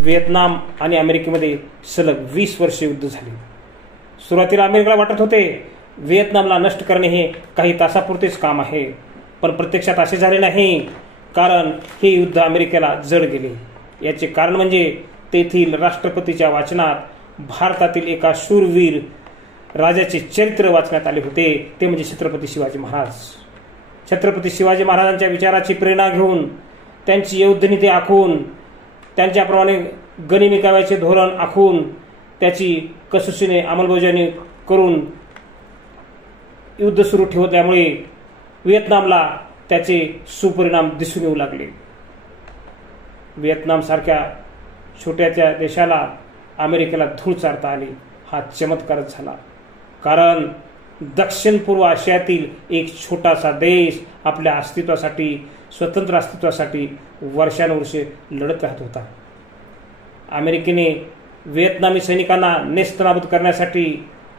Vietnam आणि अमेरिकेमध्ये सलग 20 वर्षे युद्ध झाले. सुरुवातीला अमेरिकेला वाटत होते व्हिएतनामला नष्ट करणे हे काही तासापुरतेच काम आहे, पण प्रत्यक्षात असे झाले नाही, कारण हे युद्ध अमेरिकेला जड गेले. याचे कारण म्हणजे तेथील राष्ट्रपतीच्या वाचनात भारतातील एका शूरवीर राजाचे चरित्र वाचण्यात आले होते, ते म्हणजे छत्रपती शिवाजी महाराज. छत्रपती शिवाजी महाराजांच्या विचाराची प्रेरणा घेऊन, त्यांची युद्धनीती आखून, त्यांच्याप्रमाणे गनिमी काव्याचे धोरण आखून, त्याची कसोशीने अंमलबजावणी करून युद्ध सुरू ठेवल्यामुळे व्हिएतनामला त्याचे सुपरिणाम दिसून येऊ लागले. व्हिएतनामसारख्या छोट्याच्या देशाला अमेरिकेला धूळ चारता आली हा चमत्कारच झाला, कारण दक्षिण पूर्व आशियातील एक छोटासा देश आपल्या अस्तित्वासाठी, स्वतंत्र अस्तित्वासाठी वर्षानुवर्षे लढत राहत होता. अमेरिकेने व्हिएतनामी सैनिकांना नेस्तनाबूत करण्यासाठी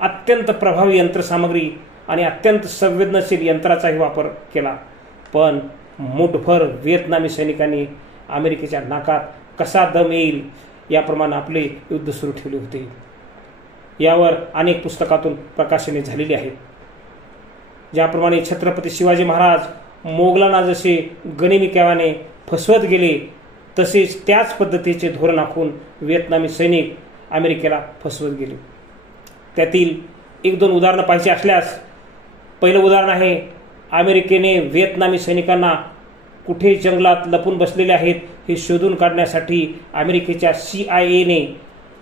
अत्यंत प्रभावी यंत्रसामग्री आणि अत्यंत संवेदनशील यंत्राचाही वापर केला, पण मुठभर व्हिएतनामी सैनिकांनी अमेरिकेच्या नाकात कसा दम येईल याप्रमाणे आपले युद्ध सुरू ठेवले होते. यावर अनेक पुस्तकातून प्रकाशने झालेली आहेत. ज्याप्रमाणे छत्रपती शिवाजी महाराज मोगलांना जसे गनिमी काव्याने फसवत गेले, तसेच त्याच पद्धतीचे धोरण आखून व्हिएतनामी सैनिक अमेरिकेला फसवत गेले. त्यातील 1-2 उदाहरणं पाहिजे असल्यास, पहिलं उदाहरण आहे, अमेरिकेने व्हिएतनामी सैनिकांना कुठे जंगलात लपून बसलेले आहेत हे शोधून काढण्यासाठी अमेरिकेच्या CIAने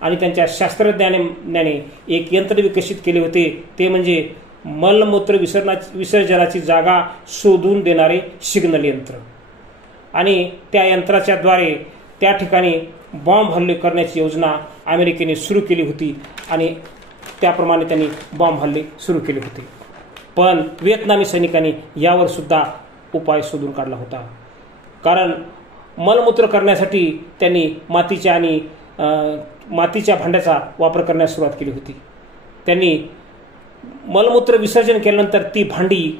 आणि त्यांच्या शास्त्रज्ञाने एक यंत्र विकसित केले होते, ते म्हणजे मलमूत्र विसर्जनाची जागा शोधून देणारे सिग्नल यंत्र. आणि त्या यंत्राच्या द्वारे त्या ठिकाणी बॉम्ब हल्ले करण्याची योजना अमेरिकेने सुरू केली होती आणि त्याप्रमाणे त्यांनी बॉम्ब हल्ले सुरू केले होते. पण व्हिएतनामी सैनिकांनी यावर सुद्धा उपाय शोधून काढला होता, कारण मलमूत्र करण्यासाठी त्यांनी मातीच्या भांड्याचा वापर करण्यास सुरुवात केली होती. त्यांनी मलमूत्र विसर्जन केल्यानंतर ती भांडी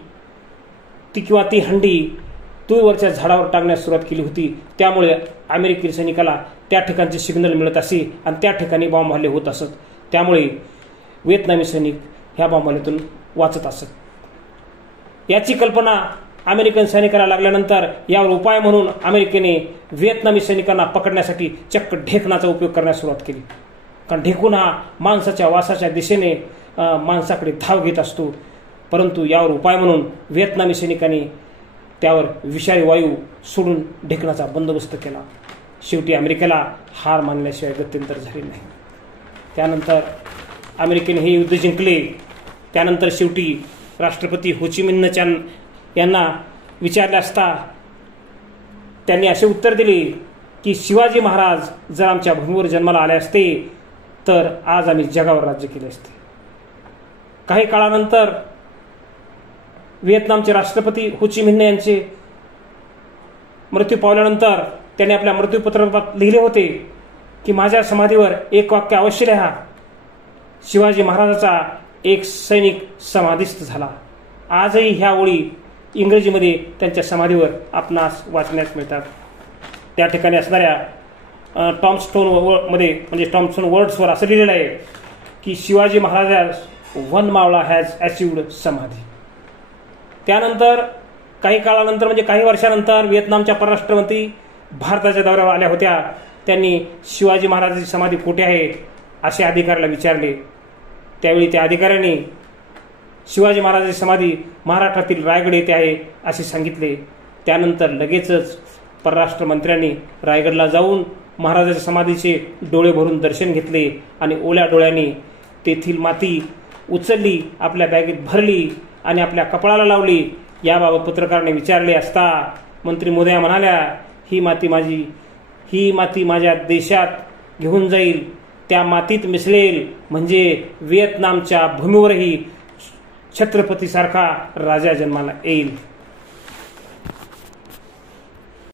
किंवा ती हंडी दूरवरच्या झाडावर टाकण्यास सुरुवात केली होती. त्यामुळे अमेरिकी सैनिकाला त्या ठिकाणचे सिग्नल मिळत असे आणि त्या ठिकाणी बॉम्ब हल्ले होत असत. त्यामुळे व्हिएतनामी सैनिक ह्या बॉम्ब हल्ल्यातून वाचत असत. याची कल्पना अमेरिकन सैनिकाला लागल्यानंतर यावर उपाय म्हणून अमेरिकेने व्हिएतनामी सैनिकांना पकडण्यासाठी चक्क ढेकणाचा उपयोग करण्यास सुरुवात केली, कारण ढेकूण हा माणसाच्या वासाच्या दिशेने माणसाकडे धाव घेत असतो. परंतु यावर उपाय म्हणून व्हिएतनामी सैनिकांनी त्यावर विषारी वायू सोडून ढेकणाचा बंदोबस्त केला. शेवटी अमेरिकेला हार मानल्याशिवाय गत्यंतर झाले नाही. त्यानंतर अमेरिकेने हे युद्ध जिंकले. त्यानंतर शेवटी राष्ट्रपती हो ची मिन्ह यांना विचारले असता त्यांनी असे उत्तर दिले की शिवाजी महाराज जर आमच्या भूमीवर जन्माला आले असते तर आज आम्ही जगावर राज्य केले असते. काही काळानंतर व्हिएतनामचे राष्ट्रपती हो ची मिन्ह यांचे मृत्यू पावल्यानंतर त्यांनी आपल्या मृत्यूपत्रात लिहिले होते की माझ्या समाधीवर एक वाक्य अवश्य लिहा, शिवाजी महाराजाचा एक सैनिक समाधीस्थ झाला. आजही ह्या ओळी इंग्रजीमध्ये त्यांच्या समाधीवर आपणास वाचण्यास मिळतात. त्या ठिकाणी असणाऱ्या टॉम्बस्टोनमध्ये म्हणजे टॉम्बस्टोन वर्ड्सवर असं लिहिलेलं आहे की शिवाजी महाराज वन मावळा हॅज अचिव्ड समाधी. त्यानंतर काही काळानंतर म्हणजे काही वर्षानंतर व्हिएतनामच्या परराष्ट्रमंत्री भारताच्या दौऱ्यावर आल्या होत्या. त्यांनी शिवाजी महाराजांची समाधी कुठे आहे असे अधिकाऱ्याला विचारले. त्यावेळी त्या अधिकाऱ्यांनी शिवाजी महाराजांची समाधी महाराष्ट्रातील रायगड येथे आहे असे सांगितले. त्यानंतर लगेचच परराष्ट्र मंत्र्यांनी रायगडला जाऊन महाराजांच्या समाधीचे डोळे भरून दर्शन घेतले आणि ओल्या डोळ्यांनी तेथील माती उचलली, आपल्या बॅगेत भरली आणि आपल्या कपाळाला लावली. याबाबत पत्रकारांनी विचारले असता मंत्री मोदया म्हणाल्या, ही माती माझ्या देशात घेऊन जाईल, त्या मातीत मिसळेल, म्हणजे व्हिएतनामच्या भूमीवरही छत्रपतीसारखा राजा जन्माला येईल.